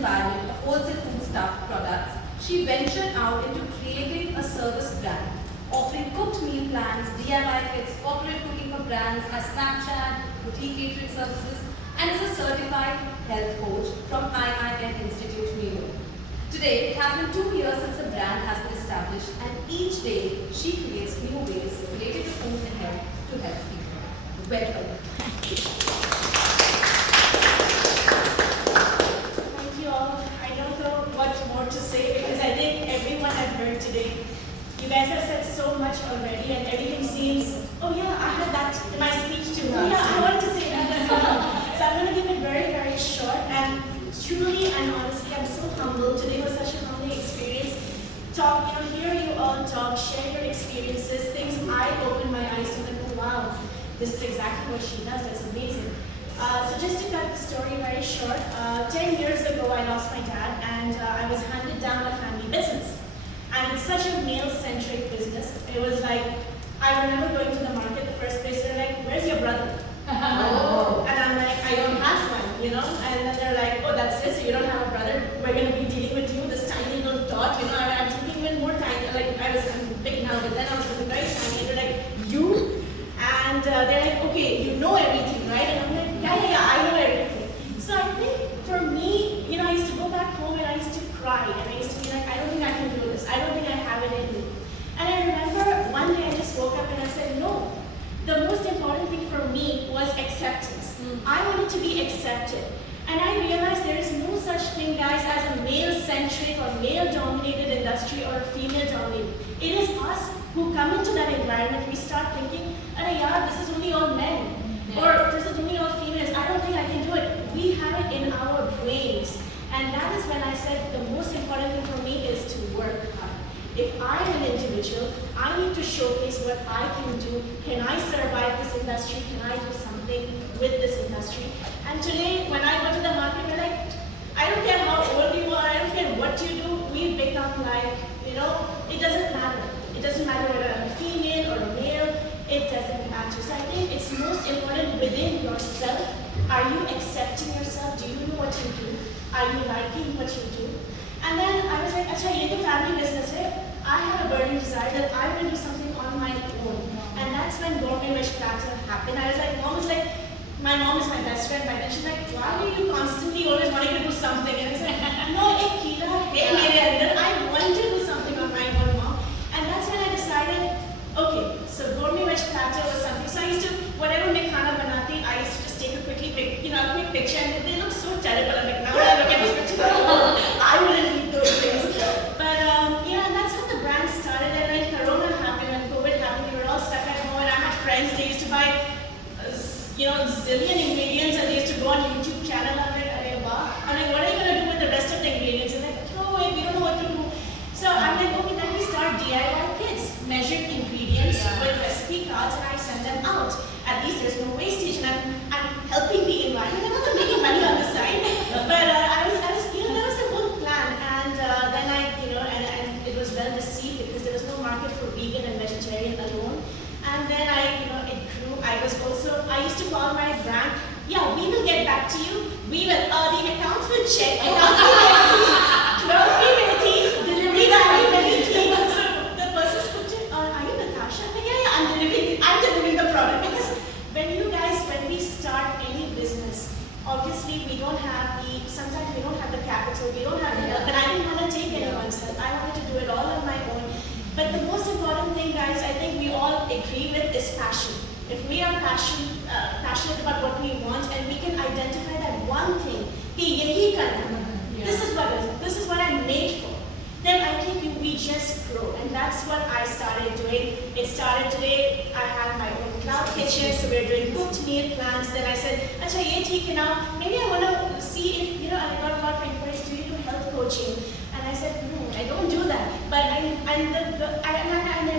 environment of wholesale foodstuff products, she ventured out into creating a service brand, offering cooked meal plans, DIY kits, corporate cooking for brands, as Snapchat, boutique catering services, and is a certified health coach from IIM Institute, New York. Today, it has been 2 years since the brand has been established, and each day she creates new ways related to food and health to help people. Welcome. Thank you all. I don't know what more to say because I think everyone I've heard today, you guys have said so much already and everything seems, oh yeah, I had that in my speech too. Oh yeah, I wanted to say that as well. So I'm going to keep it very, very short and truly and honestly, I'm so humbled. Today was such a humbling experience. Talk, hear you all talk, share your experiences, things I opened my eyes to and oh wow, this is exactly what she does, that's amazing. So just to cut the story very short, 10 years ago I lost my dad and I was handed down a family business. And it's such a male-centric business. It was like, I remember going to the market, the first place, they're like, where's your brother? Oh. And I'm like, I don't have one, And then they're like, oh, that's it, so you don't have a brother? We're going to be dealing with you, this tiny little dot, and I'm thinking even more tiny, like I'm big now, but then I was looking very tiny, and they're like, you? And they're like, okay, you know everything, right? And I'm like, yeah, I know everything. So I think for me, I used to go back home and I used to cry, and I used to be like, I don't think I can do this, I don't think I have it in me. And I remember one day I just woke up and I said, no. The most important thing for me was acceptance. I wanted to be accepted. And I realized there is no such thing, guys, as a male-centric or male-dominated industry or a female-dominated. It is us who come into that environment, we start thinking, this is only all men. Or this is only all females. I don't think I can do it. We have it in our brains. And that is when I said the most important thing for me is to work hard. If I'm an individual, I need to showcase what I can do. Can I survive this industry? Can I do something with this industry? And today, when I go to the market, we're like, I don't care how old you are, I don't care what you do, we become like, it doesn't matter. It doesn't matter whether I'm a female or a male, it doesn't matter. So I think it's most important within yourself. Are you accepting yourself? Do you know what you do? Are you liking what you do? And then I was like, acha, ye to family business hai. I had a burning desire that I will do something on my own. And that's when Gourmet Veg Platter happened. I was like, my mom is my best friend, but then she's like, why are you constantly always wanting to do something? And I was like, no, ek keeda hai mere andar. I want to do something on my own, mom. And that's when I decided, okay, so Gourmet Veg Platter was something. So I used to, whatever main khana banati, I used to just take a quick picture, and they look so terrible. I'm like, now when I look at this picture, I wouldn't eat those things. But and that's how the brand started. And when Corona happened, when COVID happened, we were all stuck at home, and I had friends. They used to buy, zillion ingredients, and they used to go on YouTube channel. I'm like, I'm like, what are you gonna do with the rest of the ingredients? And like, throw away. We don't know what to do. So I'm like, okay, then we start DIY kits, measured ingredients with recipe cards, and I send them out. At least there's no wastage, and I'm helping the environment. I'm not making money on the side, but I was, that was the whole plan. And then and it was well received because there was no market for vegan and vegetarian alone. And then it grew. I used to call my brand, we will get back to you. We will, the accounts will check. Accounts will delivery very clean. So the person's put it, are you Natasha? I'm delivering the product. Because when we start any business, obviously sometimes we don't have the capital, we don't have the help, but I didn't want to take anyone's help. I wanted to do it all on my own. But the most important thing, guys, I think we all agree with is passion. If we are passionate about what we want and we can identify that one thing, this is what I'm made for, then I think we just grow. And that's what I started doing. It started today, I have my own cloud kitchen, so we're doing cooked meal plans. Then I said, acha, ye theek hai now, maybe I want to see if, I got a lot of inquiries, do you do health coaching? And I said, no, I don't do that. But I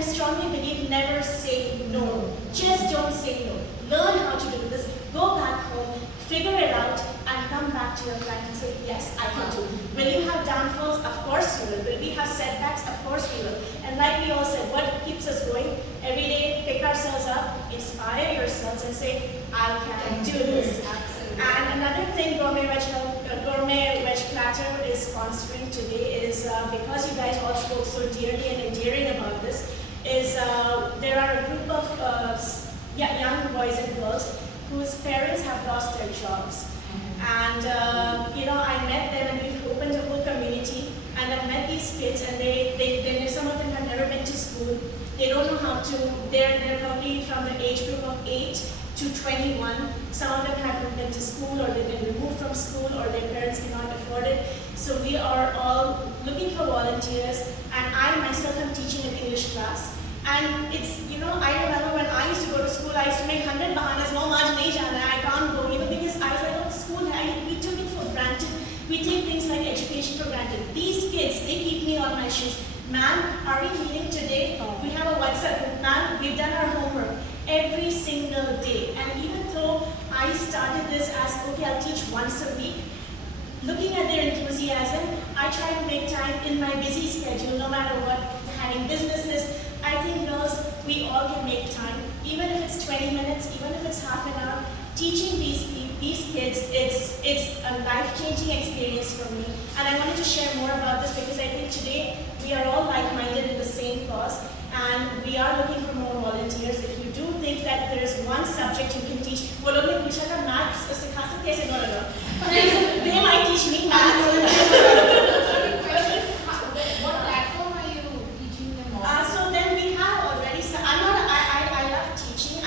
strongly believe never say no. Just don't say no. Learn how to do this. Go back home, figure it out, and come back to your client and say, yes, I can do. Will you have downfalls? Of course you will. Will we have setbacks? Of course we will. And like we all said, what keeps us going? Every day, pick ourselves up, inspire yourselves, and say, I can do this. Absolutely. And another thing Gourmet Veg gourmet veg platter is sponsoring today is because you guys all spoke so dearly and endearing about this. There are a group of young boys and girls whose parents have lost their jobs. And I met them and we've opened a whole community. And I've met these kids and some of them have never been to school. They don't know how to, they're probably from the age group of 8 to 21. Some of them haven't been to school or they've been removed from school or their parents cannot afford it. So we are all looking for volunteers and I myself am teaching an English class. And it's, I remember when I used to go to school, I used to make 100 bahanas, no maaj nahi jana, I can't go, because I was like, oh, school, we took it for granted. We take things like education for granted. These kids, they keep me on my shoes. Ma'am, are we meeting today? We have a WhatsApp group. Ma'am, we've done our homework every single day. And even though I started this as, okay, I'll teach once a week, looking at their enthusiasm, I try to make time in my busy schedule, no matter what, having businesses. I think girls, we all can make time, even if it's 20 minutes, even if it's half an hour. Teaching these kids, it's a life-changing experience for me. And I wanted to share more about this because I think today we are all like-minded in the same cause and we are looking for more volunteers. If you do think that there is one subject you can teach, they might teach me maths. What platform are you teaching them on? So then we have already. I love teaching. I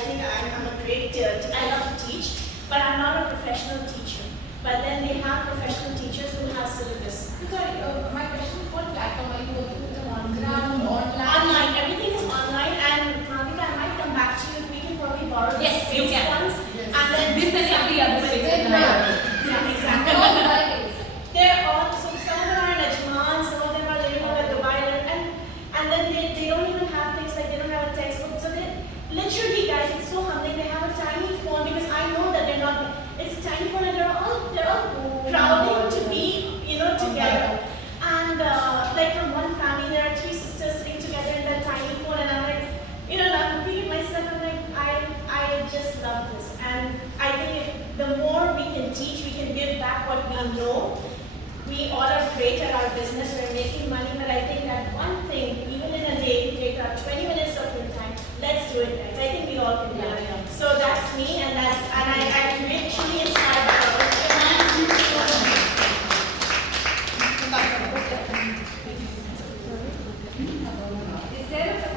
think I'm a great. I love to teach, but I'm not a professional teacher. But then they have professional teachers who have syllabus. Sorry, my question is what platform are you working with them on ground, online? Online, everything is online, and Bhavika, I might come back to you if we can probably borrow the space ones. Yes. And then This and every other space. Yeah, exactly. All right. They're all, so some of them are in Ajman, some of them are living over Dubai, and then they don't even have things like they don't have a textbook. So they literally, guys, it's so humbling. They have a tiny phone because I know that they're not. It's a tiny phone, and they're all crowding to be, together. And like from one family, there are 3 sisters sitting together in that tiny phone, and I'm like, I'm looking at myself. I'm like, I just love this, and I think if the more we can teach, we can give back what we know. We all are great at our business, we're making money, but I think that one thing, even in a day, you take out 20 minutes of your time, let's do it, guys. I think we all can do it. So that's me, and I'm literally inspired by it. Is there a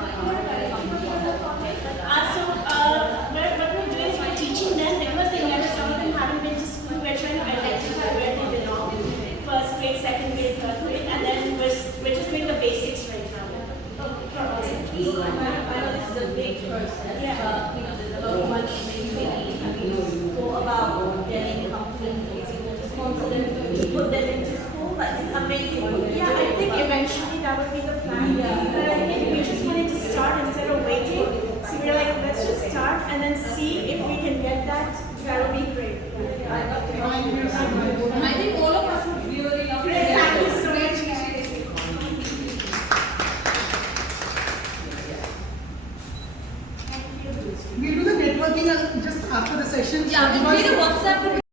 What we're doing is we're teaching them because some of them haven't been to school. We're trying to identify where they belong. First grade, second grade, third grade, and then we're just doing the basics right now. I know this is a big process. Yeah. There's a lot of money maybe go about getting companies to sponsor them, to put them into school. Like it's amazing. Yeah, I think eventually that would be the plan. But I think we just wanted to start instead of waiting. So we're like, let's just start and then see if